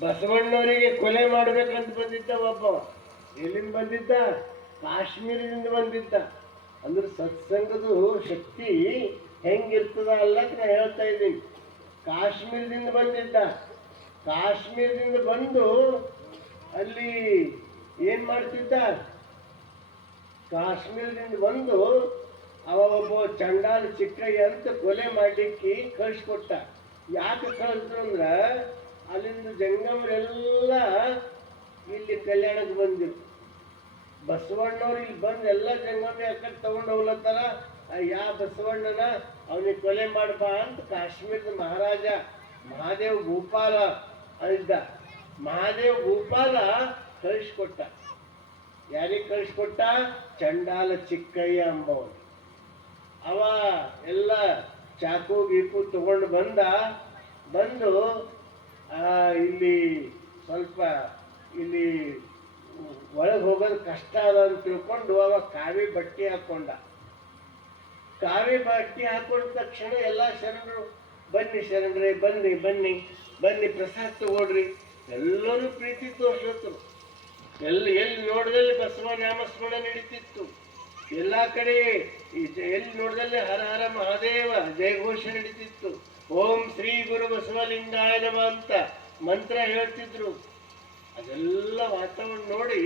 ಬಸವಣ್ಣವರಿಗೆ ಕೊಲೆ ಮಾಡ್ಬೇಕಂತ ಬಂದಿದ್ದ ಒಬ್ಬ. ಎಲ್ಲಿಂದ ಬಂದಿದ್ದ? ಕಾಶ್ಮೀರದಿಂದ ಬಂದಿದ್ದ. ಅಂದ್ರೆ ಸತ್ಸಂಗದ ಶಕ್ತಿ ಹೆಂಗಿರ್ತದ ಅಲ್ಲಕ್ಕೆ ನಾ ಹೇಳ್ತಾ ಇದ್ದೀನಿ. ಕಾಶ್ಮೀರದಿಂದ ಬಂದಿದ್ದ. ಕಾಶ್ಮೀರದಿಂದ ಬಂದು ಅಲ್ಲಿ ಏನ್ ಮಾಡ್ತಿದ್ದ? ಕಾಶ್ಮೀರದಿಂದ ಬಂದು ಅವ ಒಬ್ಬ ಚಂಡಾಲ ಚಿಕ್ಕಯ್ಯ ಅಂತ ಕೊಲೆ ಮಾಡ್ಲಿಕ್ಕೆ ಕಳಿಸ್ಕೊಟ್ಟ. ಯಾಕೆ ಕಳಿಸ್ರು ಅಂದ್ರ ಅಲ್ಲಿಂದ ಜಂಗಮರೆಲ್ಲ ಇಲ್ಲಿ ಕಲ್ಯಾಣಕ್ಕೆ ಬಂದಿರು ಬಸವಣ್ಣವ್ರು ಇಲ್ಲಿ ಬಂದು ಎಲ್ಲ ಜಂಗಮ ಯಾಕಡೆ ತಗೊಂಡು ಹೋಗ್ಲತ್ತಾರ. ಯಾ ಬಸವಣ್ಣನ ಅವನಿಗೆ ಕೊಲೆ ಮಾಡ್ಬಾ ಅಂತ ಕಾಶ್ಮೀರದ ಮಹಾರಾಜ ಮಹಾದೇವ್ ಗೋಪಾಲ ಇದ್ದ. ಮಹಾದೇವ್ ಗೋಪಾಲ ಕಳಿಸ್ಕೊಟ್ಟ. ಯಾರಿಗೆ ಕಳಿಸ್ಕೊಟ್ಟ? ಚಂಡಾಲ ಚಿಕ್ಕಯ್ಯ ಅಂಬವನು ಅವ ಎಲ್ಲ ಚಾಕು ಗೀಕು ತಗೊಂಡು ಬಂದ, ಬಂದು ಇಲ್ಲಿ ಸ್ವಲ್ಪ ಇಲ್ಲಿ ಒಳಗೆ ಹೋಗೋದು ಕಷ್ಟ ಅದ ಅಂತ ತಿಳ್ಕೊಂಡು ಅವ ಕಾವಿ ಬಟ್ಟೆ ಹಾಕೊಂಡ. ಕಾವಿ ಬಟ್ಟೆ ಹಾಕೊಂಡ ತಕ್ಷಣ ಎಲ್ಲ ಶರಣರು, ಬನ್ನಿ ಶರಣರೇ, ಬನ್ನಿ ಬನ್ನಿ ಬನ್ನಿ ಪ್ರಸಾದ ತಗೊಳ್ರಿ. ಎಲ್ಲರೂ ಪ್ರೀತಿ ತೋರಿಸ್ತರು. ಎಲ್ಲಿ ಎಲ್ಲಿ ನೋಡಿದಲ್ಲಿ ಬಸವ ನಾಮಸ್ಮರಣ ನಡೀತಿತ್ತು. ಎಲ್ಲ ಕಡೆ ಎಲ್ಲಿ ನೋಡಿದಲ್ಲಿ ಹರ ಹರ ಮಹಾದೇವ, ಜಯಘೋಷ ನಡೀತಿತ್ತು. ಓಂ ಶ್ರೀ ಗುರು ಬಸವಲಿಂಗಾಯ ನಮ ಅಂತ ಮಂತ್ರ ಹೇಳ್ತಿದ್ರು. ಅದೆಲ್ಲ ವಾತಾವರಣ ನೋಡಿ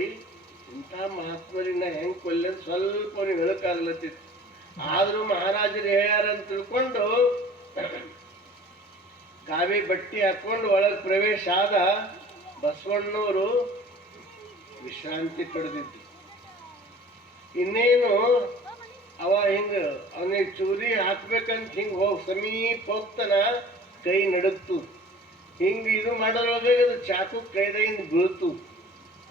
ಇಂಥ ಮಹಾತ್ಮರಿನ ಹೆಂಗ್ ಕೊಲ್ಲ ಸ್ವಲ್ಪ ಹೇಳಕ್ಕಾಗ್ಲತ್ತಿತ್ತು. ಆದರೂ ಮಹಾರಾಜರು ಹೇಳ್ಯಾರ ಅಂತ ತಿಳ್ಕೊಂಡು ಕಾವಿ ಬಟ್ಟಿ ಹಾಕೊಂಡು ಒಳಗೆ ಪ್ರವೇಶ ಆದ ಬಸವಣ್ಣವರು ವಿಶ್ರಾಂತಿ ಪಡೆದಿದ್ದು ಇನ್ನೇನು ಅವ ಹಿಂಗ, ಅವನಿಗೆ ಚೂರಿ ಹಾಕ್ಬೇಕಂತ ಹಿಂಗ ಹೋಗಿ ಸಮೀಪ ಹೋಗ್ತಾನ ಕೈ ನಡುಕ್ತು ಹಿಂಗ ಇದು ಮಾಡೋದ್ರೊಳಗೆ ಅದು ಚಾಕು ಕೈದಾಗಿಂದ ಬೀಳ್ತು.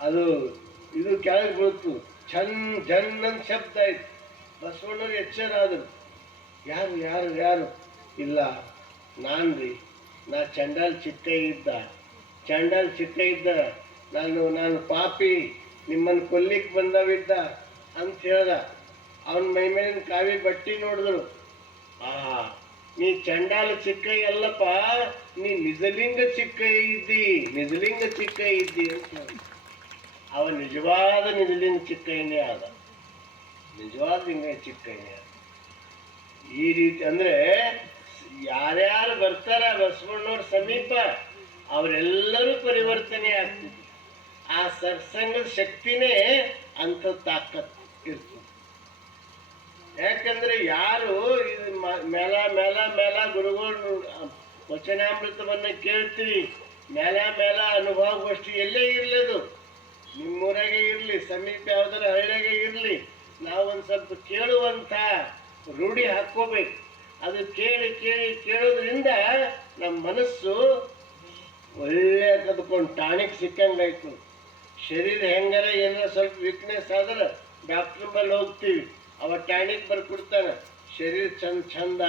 ಅದು, ಇದು ಕೆಳಗೆ ಬೀಳ್ತು. ಛನ್ ಜನ್ ಅಂತ ಶಬ್ದ ಆಯ್ತು. ಬಸವಣ್ಣರು ಎಚ್ಚರ ಆದರು. ಯಾರು ಯಾರು ಯಾರು? ಇಲ್ಲ, ನಾನು ರೀ. ನಾ ಚಂಡಾಲ್ ಚಿಕ್ಕ ಇದ್ದ ಚಂಡಾಲ್ ಚಿಕ್ಕ ಇದ್ದ ನಾನು ನಾನು ಪಾಪಿ. ನಿಮ್ಮನ್ನು ಕೊಲ್ಲಿಕ್ಕೆ ಬಂದವಿದ್ದ ಅಂತ ಹೇಳ್ದ. ಅವನ ಮೈ ಮೇಲಿನ ಕಾವಿ ಬಟ್ಟಿ ನೋಡಿದ್ರು ಆ, ನೀ ಚಂಡಾಲ ಚಿಕ್ಕೈ ಅಲ್ಲಪ್ಪ, ನೀ ನಿಜಲಿಂಗ ಚಿಕ್ಕೈ ಇದ್ದಿ, ನಿಜಲಿಂಗ ಚಿಕ್ಕೈ ಇದ್ದಿ ಅಂತ ಅವ ನಿಜವಾದ ನಿಜಲಿಂಗ ಚಿಕ್ಕಯ್ಯನೇ ಆದ. ನಿಜವಾದ ಲಿಂಗ ಚಿಕ್ಕಯ್ಯನೇ ಆದ. ಈ ರೀತಿ ಅಂದ್ರೆ ಯಾರ್ಯಾರು ಬರ್ತಾರ ಬಸವಣ್ಣವ್ರ ಸಮೀಪ, ಅವರೆಲ್ಲರೂ ಪರಿವರ್ತನೆ ಆಗ್ತಿದ್ರು. ಆ ಸತ್ಸಂಗದ ಶಕ್ತಿನೇ ಅಂತ ತಾಕತ್ ಇರ್ತದೆ. ಯಾಕಂದ್ರೆ ಯಾರು ಇದು ಮೇಲ ಮೇಲ ಮೇಲ ಗುರುಗಳು ವಚನಾಮೃತವನ್ನು ಕೇಳ್ತೀವಿ. ಮೇಲ ಮೇಲ ಅನುಭವ ಗೋಷ್ಠಿ ಎಲ್ಲೇ ಇರ್ಲಿ ಅದು ನಿಮ್ಮೂರಾಗೆ ಇರಲಿ, ಸಮೀಪ ಯಾವ್ದಾರ ಹಳ್ಳಿಯಾಗೆ ಇರ್ಲಿ, ನಾವೊಂದ್ ಸ್ವಲ್ಪ ಕೇಳುವಂತ ರೂಢಿ ಹಾಕೋಬೇಕು ಅದು ಕೇಳಿ ಕೇಳಿ, ಕೇಳೋದ್ರಿಂದ ನಮ್ಮ ಮನಸ್ಸು ಒಳ್ಳೆ ಕದ್ಕೊಂಡು ಟಾಣಿಕ್ ಸಿಕ್ಕಂಗಾಯ್ತು. ಶರೀರ ಹೆಂಗಾರ ಏನಾರ ಸ್ವಲ್ಪ ವೀಕ್ನೆಸ್ ಆದ್ರೆ ಡಾಕ್ಟರ್ ಬಲ್ಲಿ ಹೋಗ್ತೀವಿ. ಅವ ಟಾಣಿಕ್ ಬರ್ಕೊಡ್ತಾನೆ. ಶರೀರ ಚಂದ ಚಂದ